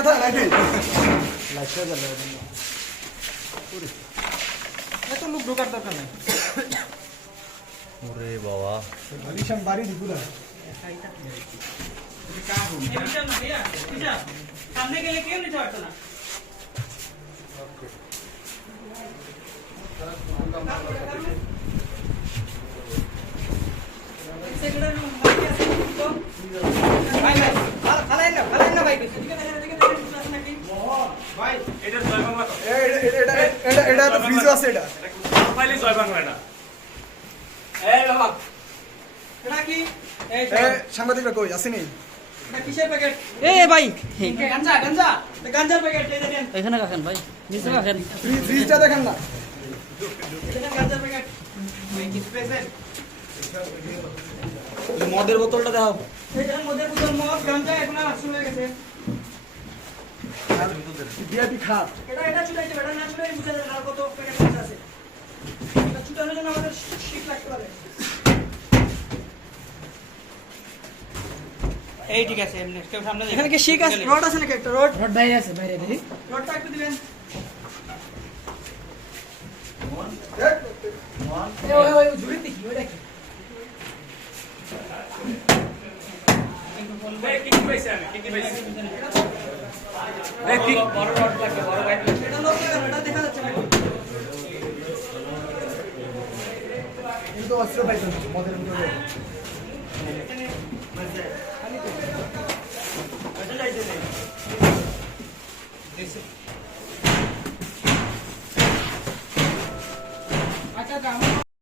কথা নাকি লাইটটা জ্বালা এত লোক ঢোকার দরকার নাই ওরে বাবা আলিশান বাড়ি দিগুলা সামনে গেলে কেউ নিতে পারতো না এটা তো ফ্রিজ আছে এটা ফাইলে জয় বাংলা এটা এই বাবা এটা কি এই সাংবাদিকরা কই আসেনি এটা কিসের প্যাকেট এ ভাই গাঞ্জা গাঞ্জা গাঞ্জার প্যাকেট এই দেখেন এখানে রাখেন ভাই নিচে রাখেন ফ্রিজটা দেখেন না দেখেন গাঞ্জার প্যাকেট প্রেজেন্ট মদের বোতলটা দাও এই দেখেন মদের বোতল মদ গাঞ্জা এখন আর শুরু হয়ে গেছে ভিআইপি খাট এটা ছুটাইতে বেটা না ছুটাই বুঝা যায় আর কত প্যাকেট আছে এটা ছুটানোর জন্য আমাদের শিট লাগতে পারে এই ঠিক আছে এমনি কেউ সামনে এখানে কি শিক আছে রড আছে নাকি একটা রড রড বাইরে আছে বাইরে দেখি রডটা একটু দিবেন ওই ঝুড়ি দেখি ওইটা কি কি পাইছে আমি কি পাইছে কি বড় রড লাগবে বড় বাইক লাগবে এটা লোক এটা দেখা যাচ্ছে না কিন্তু অস্ত্র পাইছেন মদের ভিতরে আচ্ছা